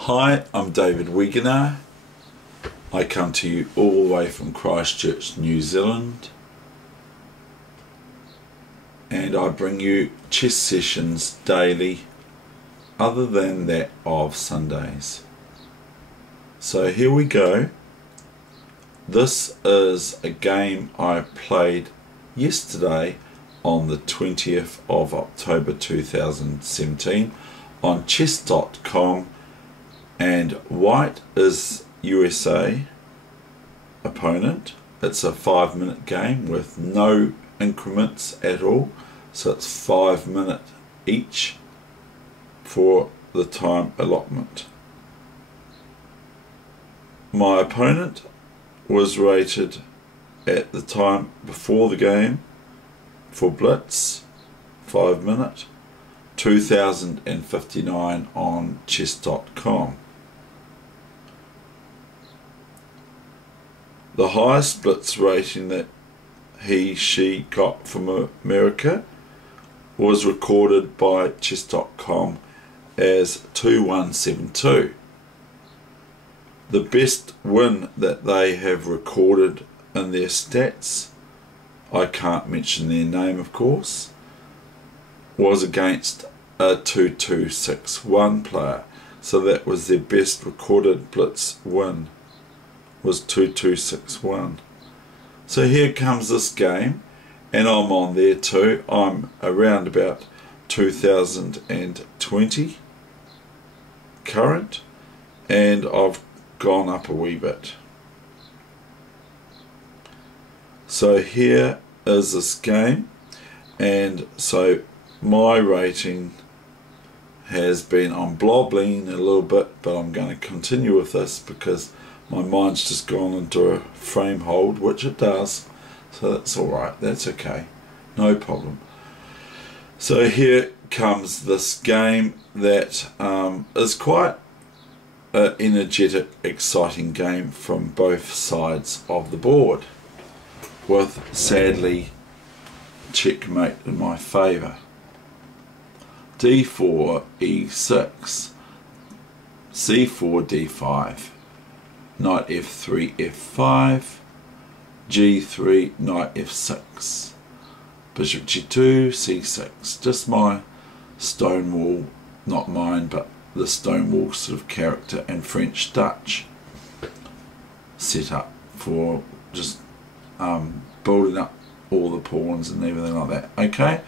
Hi, I'm David Weegenaar. I come to you all the way from Christchurch, New Zealand, and I bring you chess sessions daily other than that of Sundays. So here we go. This is a game I played yesterday on the 20th of October 2017 on chess.com, and white is USA opponent. It's a 5-minute game with no increments at all, so it's 5 minutes each for the time allotment. My opponent was rated at the time before the game for blitz 5 minute 2059 on chess.com. The highest blitz rating that she got from America was recorded by chess.com as 2172. The best win that they have recorded in their stats, I can't mention their name of course, was against a 2261 player. So that was their best recorded blitz win, was 2261. So here comes this game, and I'm on there too. I'm around about 2020 current, and I've gone up a wee bit. So here is this game, and so my rating has been, I'm blobbling a little bit, but I'm going to continue with this because my mind's just gone into a frame hold, which it does, so that's alright, that's okay, no problem. So here comes this game that is quite an energetic, exciting game from both sides of the board, with sadly checkmate in my favour. d4, e6, c4, d5, knight f3, f5, g3, knight f6, bishop g2, c6. Just my Stonewall, not mine, but the Stonewall sort of character and French Dutch set up for just building up all the pawns and everything like that. Okay,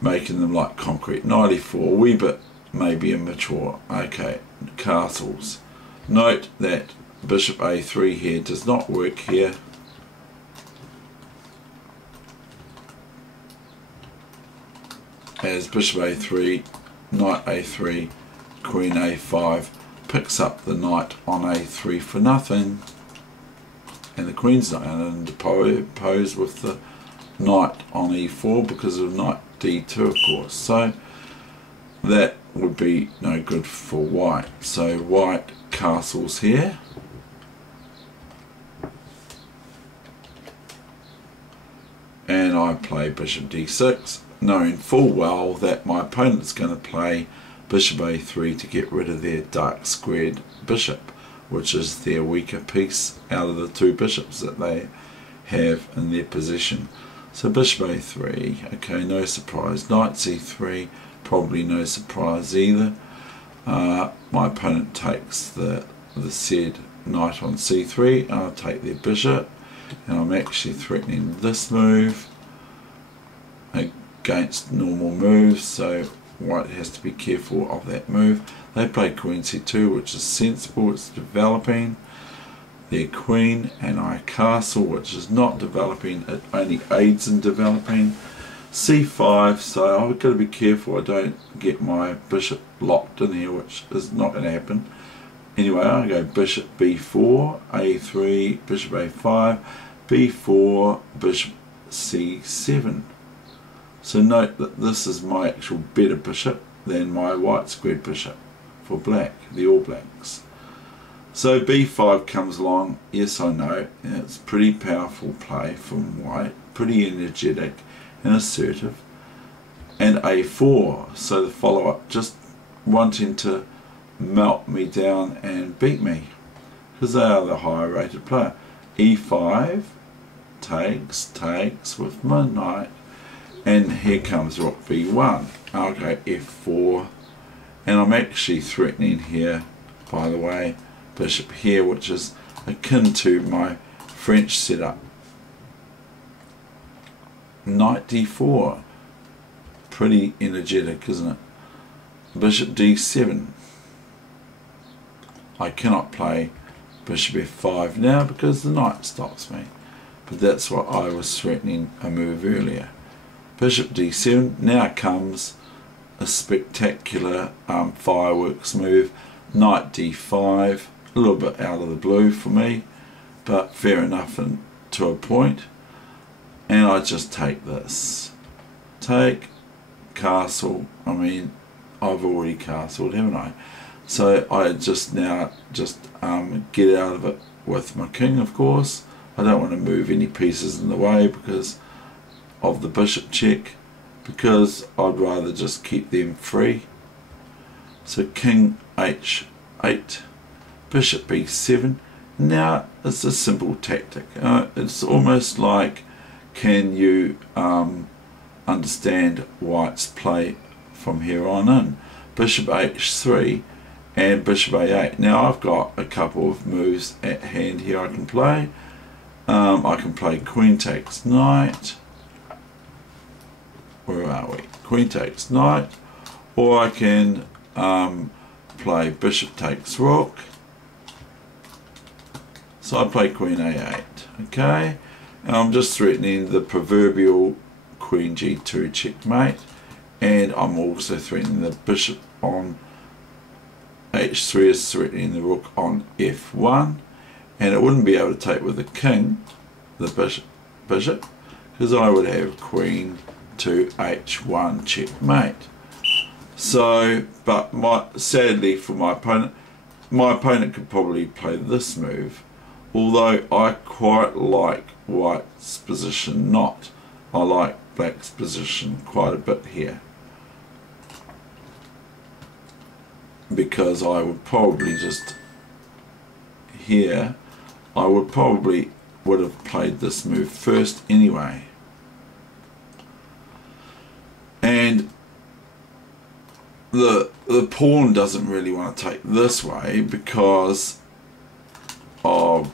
making them like concrete. 94, a wee bit maybe immature. Okay, castles. Note that bishop a3 here does not work here. As bishop a3, knight a3, queen a5 picks up the knight on a3 for nothing, and the queen's not going to interpose with the knight on e4 because of knight d2 of course. So that would be no good for white. So white castles here, and I play bishop d6, knowing full well that my opponent's going to play bishop a3 to get rid of their dark squared bishop, which is their weaker piece out of the two bishops that they have in their possession. So bishop a3, okay, no surprise. Knight c3, probably no surprise either. My opponent takes the said knight on c3, and I'll take their bishop, and I'm actually threatening this move against normal moves, so white has to be careful of that move. They play queen c2, which is sensible, it's developing their queen, and I castle, which is not developing, it only aids in developing. c5, so I've got to be careful I don't get my bishop locked in here, which is not going to happen. Anyway, I go bishop b4, a3, bishop a5, b4, bishop c7. So note that this is my actual better bishop than my white squared bishop for black, the All Blacks. So b5 comes along, yes I know, and it's pretty powerful play from white, pretty energetic and assertive. And a4, so the follow-up, just wanting to melt me down and beat me, because they are the higher rated player. E5 takes with my knight, and here comes rook b1. I'll go f4, and I'm actually threatening here, by the way, bishop here, which is akin to my French setup. Knight d4, pretty energetic, isn't it? Bishop d7. I cannot play bishop f5 now because the knight stops me, but that's what I was threatening a move earlier. Bishop d7. Now comes a spectacular fireworks move. Knight d5, a little bit out of the blue for me, but fair enough to a point. And I just take this. Take, castle. I mean, I've already castled, haven't I? So I just now get out of it with my king, of course. I don't want to move any pieces in the way because of the bishop check, because I'd rather just keep them free. So king h8, bishop b7. Now it's a simple tactic. It's almost like, can you understand white's play from here on in? Bishop h3 and bishop a8. Now I've got a couple of moves at hand here I can play. I can play queen takes knight. Where are we? Queen takes knight. Or I can play bishop takes rook. So I play queen a8. Okay? And I'm just threatening the proverbial queen g2 checkmate. And I'm also threatening the bishop on h3 is threatening the rook on f1. And it wouldn't be able to take with the king, the bishop, because I would have queen to h1 checkmate. So, but sadly for my opponent could probably play this move, although I quite like white's position not. I like black's position quite a bit here, because I would probably just here I would have played this move first anyway. And the pawn doesn't really want to take this way because of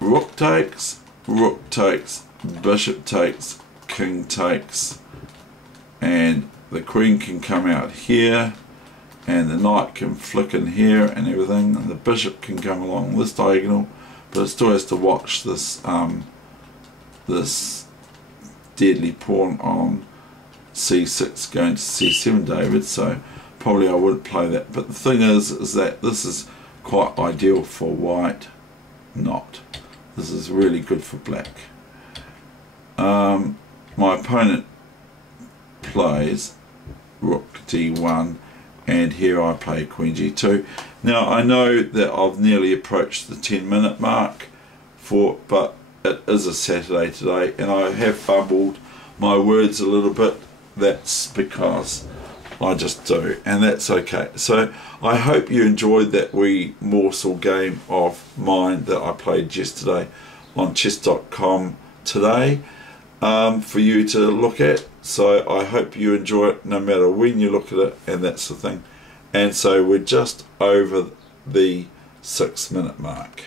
rook takes, bishop takes, king takes, and the queen can come out here, and the knight can flick in here and everything, and the bishop can come along this diagonal, but it still has to watch this this deadly pawn on c6 going to c7, David. So probably I would play that, but the thing is that this is quite ideal for white. Not. This is really good for black. My opponent plays rook d1, and here I play queen g2. Now I know that I've nearly approached the 10-minute mark but it is a Saturday today and I have fumbled my words a little bit. That's because I just do, and that's okay. So I hope you enjoyed that wee morsel game of mine that I played yesterday on chess.com today for you to look at. So I hope you enjoy it no matter when you look at it, and that's the thing. And so we're just over the 6-minute mark.